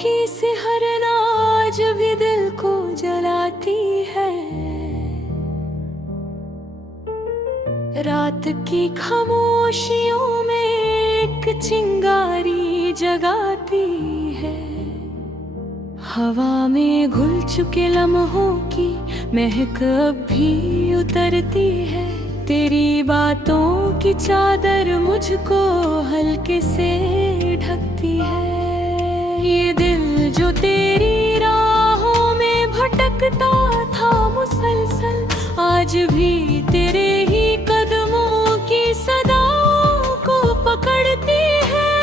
की सिहरन आज भी दिल को जलाती है। रात की खामोशियों में एक चिंगारी जगाती है। हवा में घुल चुके लम्हों की महक अब भी उतरती है। तेरी बातों की चादर मुझको हल्के से ढकती है। ये दिल जो तेरी राहों में भटकता था मुसलसल, आज भी तेरे ही कदमों की सदाओं को पकड़ती है।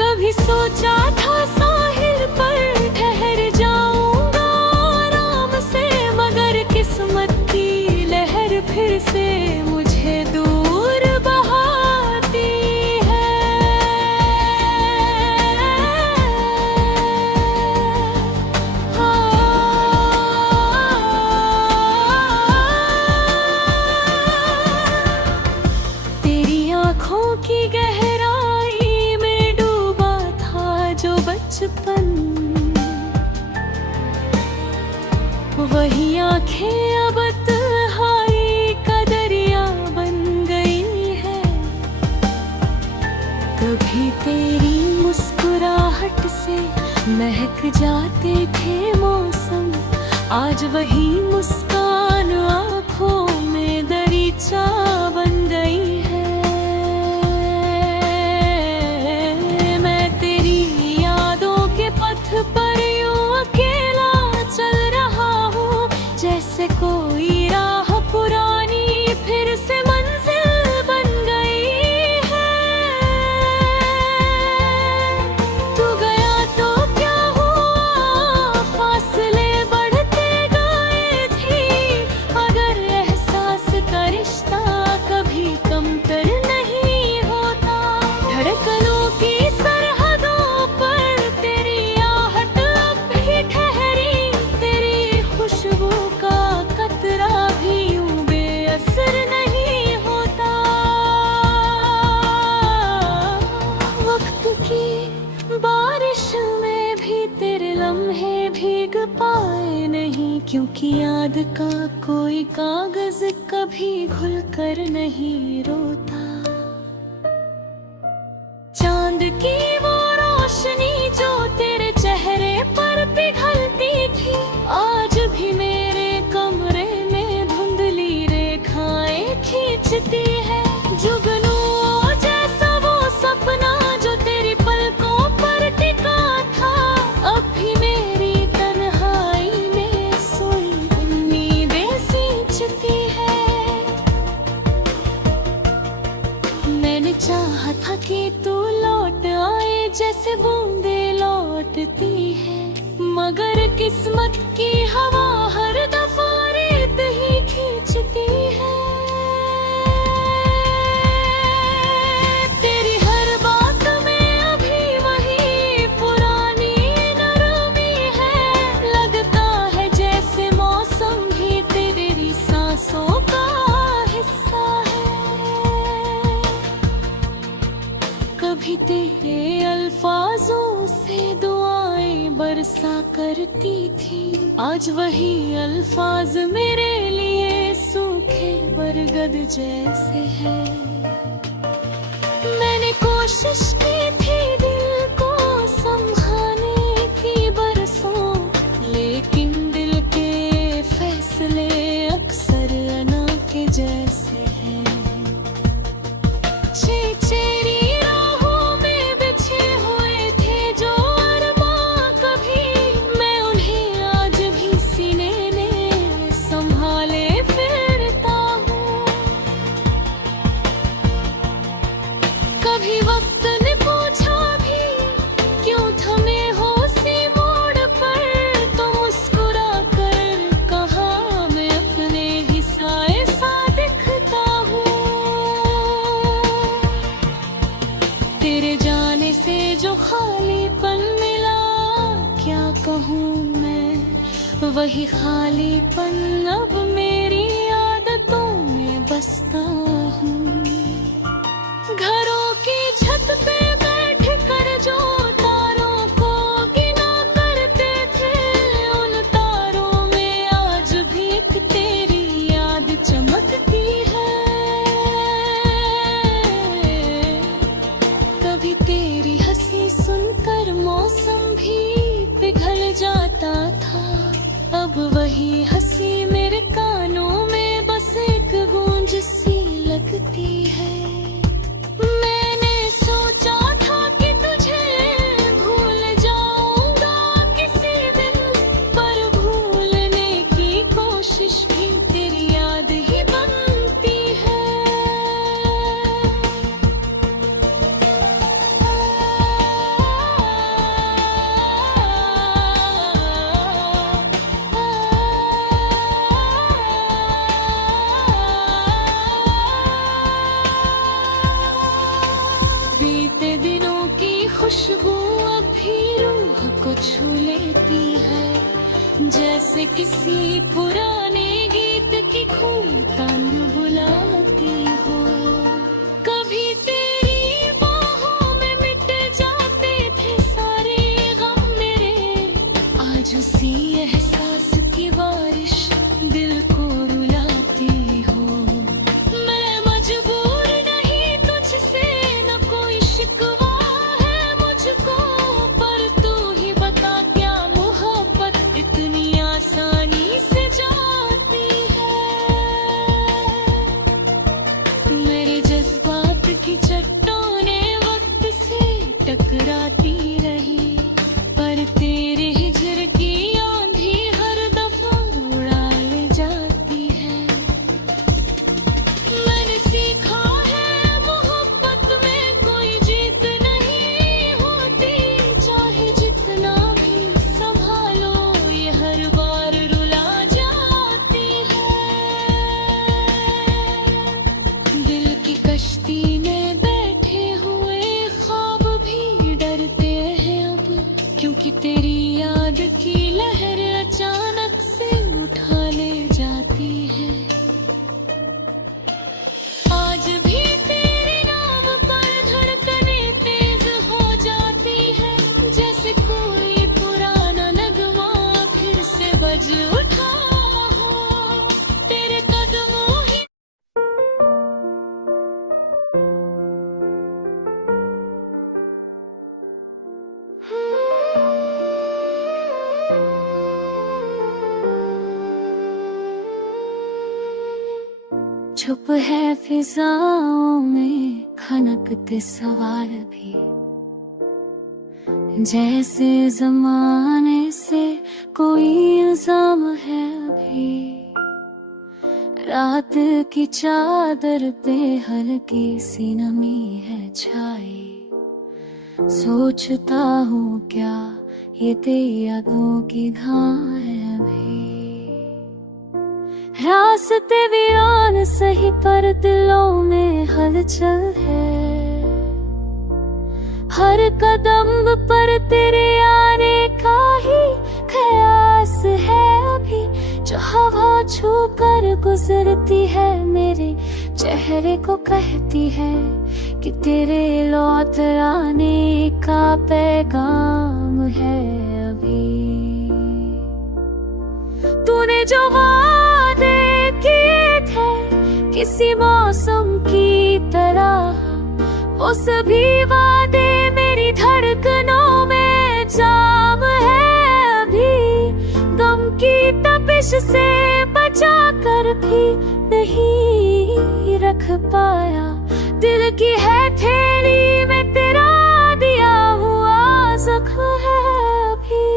कभी सोचा था साहिल पर ठहर जाऊंगा आराम से, मगर किस्मत की लहर फिर से मुझे दूर बहाती है। तेरी आँखों की गहराई में डूबा था जो बचपन, वही आँखें अब तन्हाई का दरिया बन गई है। कभी तेरी मुस्कुराहट से महक जाते थे मौसम, आज वही मुस्कान आँखों में दरीचा बन गई है। मैं तेरी यादों के पथ पर यूं अकेला चल रहा हूँ, जैसे कोई राह पुरानी फिर से मंजिल बन गई है। तू गया तो क्या हुआ, फासले बढ़ते गए थे, अगर एहसास का रिश्ता कभी कमतर नहीं होता। धड़कनों की सरहदों पर तेरी आहट अब भी ठहरी, तेरी खुशबू का कतरा भी यूं बेअसर नहीं होता। वक्त की बारिश में भी तेरे लम्हे भीग पाए नहीं, क्योंकि याद का कोई कागज कभी घुल कर नहीं रोता। चांद की वो रोशनी जो तेरे चेहरे पर पिघलती थी, आज भी मेरे कमरे में धुंधली रेखाएं खींचती है। जुगनू जैसा वो सपना जो तेरी पलकों पर टिका था, अब भी मेरी तन्हाई में सोई उम्मीदें सींचती है। मैंने चाहा था कि तू लौट आए जैसे बूंदे लौटती है, मगर किस्मत की हवा हर दफा रेत ही खींचती है। तेरी हर बात में अभी वही पुरानी नरमी है, लगता है जैसे मौसम भी तेरी सांसों का हिस्सा है। कभी तेरे अल्फाजों से दुआएं बरसा करती थी, आज वही अल्फाज मेरे लिए सूखे बरगद जैसे हैं। मैंने कोशिश की थी दिल को संभालने की बरसों, लेकिन दिल के फैसले अक्सर अना के जैसे हैं। चेरी राहों में बिछे हुए थे जो अरमां कभी, मैं उन्हें आज भी सीने में संभाले फिरता हूँ। कभी वक्त ने पूछा भी क्यों थमे हो सी मोड़ पर, तो मुस्कुरा कर कहा मैं अपने ही साए सा दिखता हूँ। तेरे जाने से जो खालीपन मिला, क्या कहूँ मैं, वही खालीपन अब मेरी आदतों में बसता हूँ। घरों की छत पे बैठ कर जैसे किसी पुराने गीत की खूब तान बुलाती हो। कभी तेरी बाहों में मिट जाते थे सारे गम मेरे, आज उसी एहसास की बारिश दिल को रुलाती हो। मैं मजबूर नहीं तुझसे, न कोई शिकवा है मुझको, पर तू ही बता क्या मोहब्बत इतनी आसानी से जाती है। मेरे जज्बात की चट्टानें वक्त से टकराती रही, पर तेरे हिजर की आंधी हर दफा उड़ा ले जाती है। मैंने सीखा है मोहब्बत में कोई जीत नहीं होती, चाहे जितना भी संभालो ये हर बार रुला जाती है। दिल की कश्ती में बैठे हुए ख्वाब भी डरते हैं अब, क्योंकि तेरी याद की लहर अचानक से उठा ले जाती है। आज भी तेरे नाम पर धड़कनें तेज हो जाती है, जैसे कोई पुराना नगमा फिर से बज उठा हो। तेरे कदमों ही छुप है फिजाओं में खनकते सवाल भी, जैसे जमाने से कोई इल्जाम है अभी। रात की चादर पे हल्की सी नमी है छाई, सोचता हूँ क्या ये तेरी यादों की धार है अभी। रास्ते वीरान सही पर दिलों में हलचल है, हर कदम पर तेरे आने का ही ख्यास है अभी। जो हवा छू कर गुजरती है मेरे चेहरे को कहती है कि तेरे लौट आने का पैगाम है अभी। तूने जो वादे किए थे किसी मौसम की तरह, वो सभी वादे मेरी धड़कनों में जाम है अभी। गम की तपिश से बचा कर भी नहीं रख पाया, दिल की है थैली में तेरा दिया हुआ जख्म है अभी।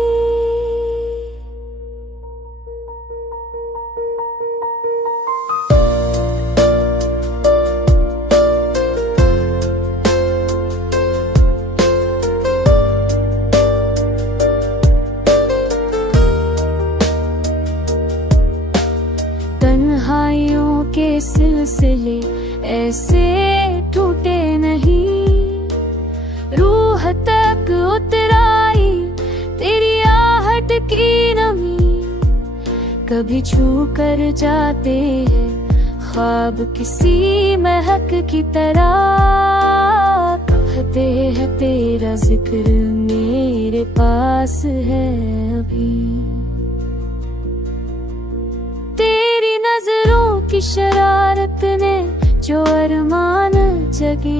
तन्हाइयों के सिलसिले ऐसे टूटे नहीं, रूह तक उतराई तेरी आहट की नमी। कभी छू कर जाते हैं ख्वाब किसी महक की तरह, कहते हैं तेरा जिक्र मेरे पास है अभी। तेरी नजरों की शरारत ने जो अरमान जगी,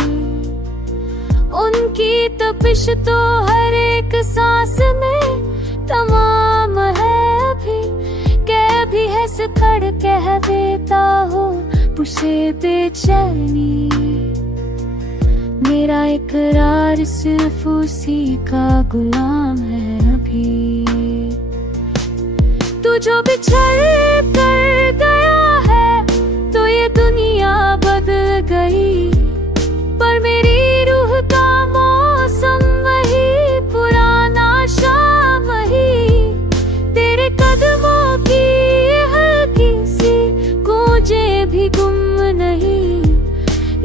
उनकी तपिश तो हर एक सांस में तमाम है अभी। कह भी है सिखड़ कह देता हो उसे बेचैनी, मेरा इकरार सिर्फ उसी का गुलाम है अभी। तू जो बिछड़ कर गया है तो ये दुनिया बदल गई, पर मेरी रूह का मौसम वही पुराना शाम वही। तेरे कदमों की हल्की सी गूंजे भी गुम नहीं,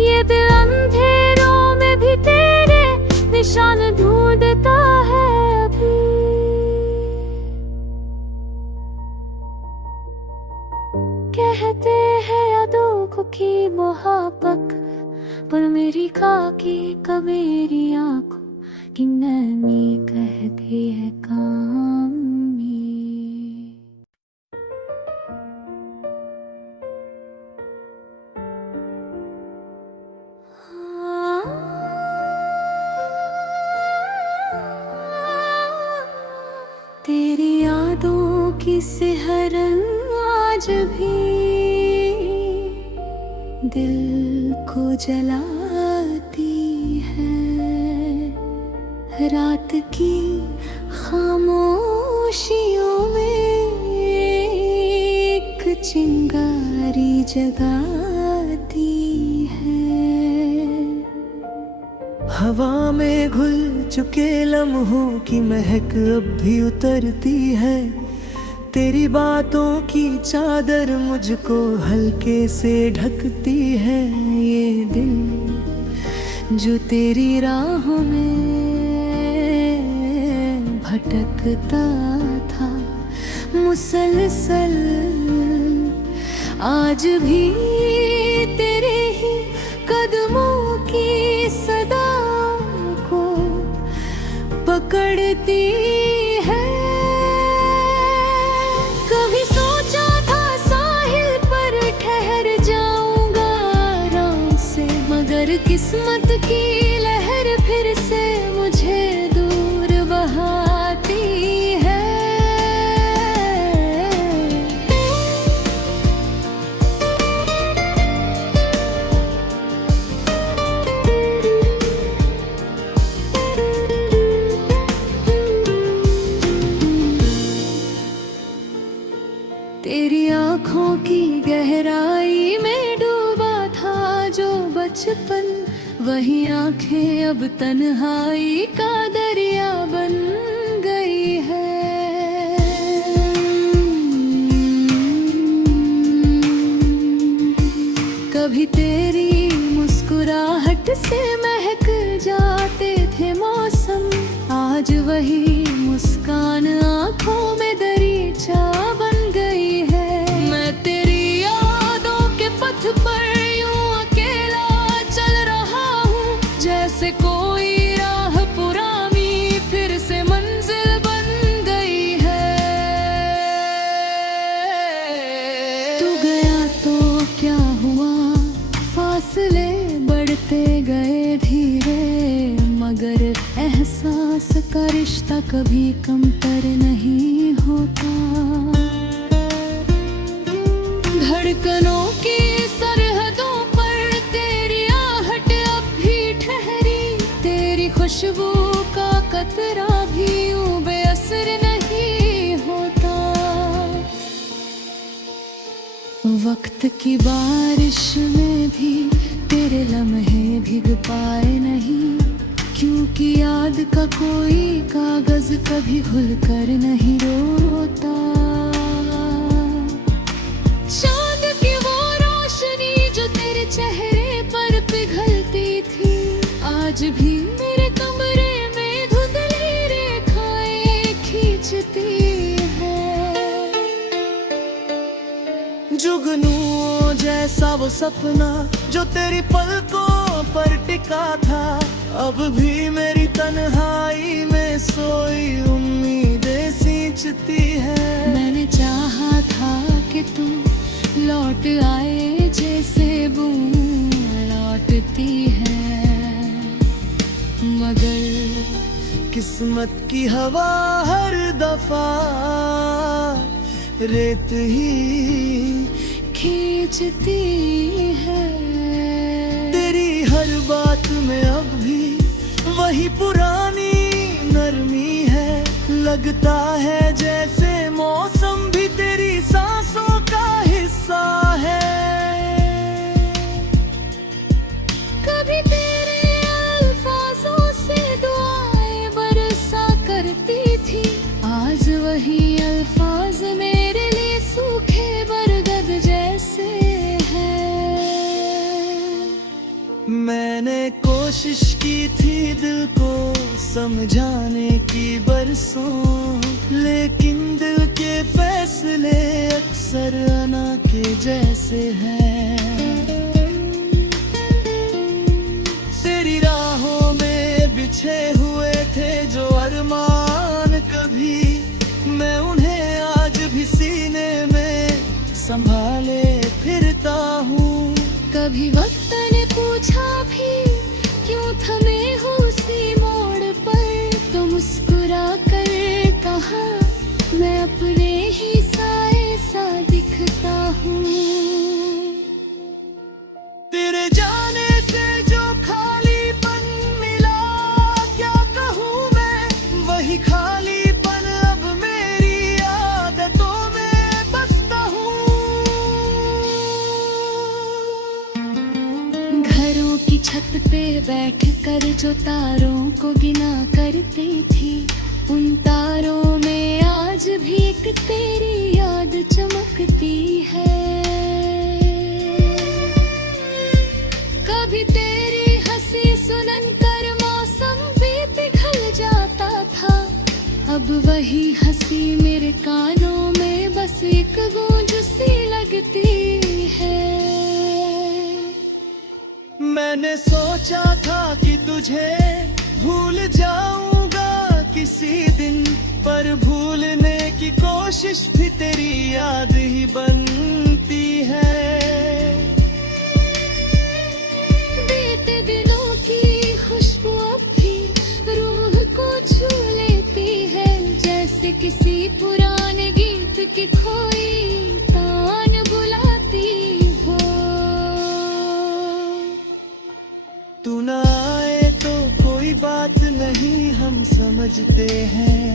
ये दिल अंधेरों में भी तेरे निशान ढूंढता है अभी। हाँ पक, पर मेरी खाकी का मेरी आंखों की नैनी कहती है कामी। तेरी यादों की सिहरन आज भी दिल को जलाती है। रात की खामोशियों में एक चिंगारी जगाती है। हवा में घुल चुके लम्हों की महक अब भी उतरती है। तेरी बातों की चादर मुझको हल्के से ढकती है। ये दिल जो तेरी राहों में भटकता था मुसलसल, आज भी तेरे ही कदमों की सदा को पकड़ती है। कभी सोचा था साहिल पर ठहर जाऊंगा आराम से, मगर किस्मत की लहर फिर से मुझे दूर बहाती है। तेरी आँखों की गहराई में डूबा था जो बचपन, वही आँखें अब तन्हाई का दरिया बन गई है। कभी तेरी मुस्कुराहट से महक जाते थे मौसम, आज वही मुस्कान आँखों में दरीचा बन गई है। मैं तेरी यादों के पथ पर यूं अकेला चल रहा हूँ, जैसे कोई राह पुरानी फिर से मंजिल बन गई है। तू गया तो क्या हुआ, फासले बढ़ते गए धीरे, मगर एहसास का रिश्ता कभी कमतर नहीं होता। धड़कनों की सरहदों पर तेरी आहट अब भी ठहरी, तेरी खुशबू का कतरा भी यूं बेअसर नहीं होता। वक्त की बारिश में भी तेरे लम्हे भीग पाए नहीं, क्योंकि याद का कोई कागज कभी घुल कर नहीं रोता। चांद की वो रोशनी जो तेरे चेहरे पर पिघलती थी, आज भी मेरे कमरे में धुंधली रेखाएं खींचती है। जुगनू जैसा वो सपना जो तेरी पलकों पर टिका था, अब भी मेरी तन्हाई में सोई उम्मीदें सींचती है। मैंने चाहा था कि तू लौट आए जैसे बूंद लौटती है, मगर किस्मत की हवा हर दफा रेत ही खींचती है। तेरी हर बात में अब भी वही पुरानी नरमी है। लगता है जैसे मौसम भी तेरी सांसों का हिस्सा है। कभी तेरे अल्फाजों से दुआएं बरसा करती थी, आज वही अल्फाज मेरे लिए सूखे बरगद जैसे हैं। मैंने कोशिश की थी दिल को समझाने की बरसों, लेकिन दिल के फैसले अक्सर अना के जैसे हैं। पीछे हुए थे जो अरमान कभी, मैं उन्हें आज भी सीने में संभाले फिरता हूँ। कभी वक्त ने पूछा भी क्यों थमे हो उसी मोड़ पर, तो मुस्कुरा कर कहा मैं अपने ही साए सा दिखता हूँ। तेरे जाने से जो खालीपन मिला, क्या कहूँ मैं वही खालीपन अब मेरी आदतों में बसता हूँ। घरों की छत पे बैठकर जो तारों को गिना करती थी, उन तारों में आज भी एक तेरी याद चमकती है। कभी तेरी हंसी सुनकर मौसम भी पिघल जाता था, अब वही हंसी मेरे कानों में बस एक गूंज सी लगती है। मैंने सोचा था कि तुझे भूल जाऊंगा किसी दिन, पर भूलने की कोशिश भी तेरी याद ही बनती है। बीते दिनों की खुशबू अब भी रूह को छू लेती है, जैसे किसी पुराने गीत की खोई तान बुलाती हो। तू ना आए तो कोई बात नहीं हम समझते हैं,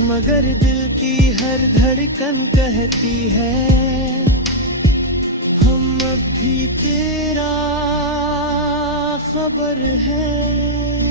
मगर दिल की हर धड़कन कहती है हम अब भी तेरा खबर है।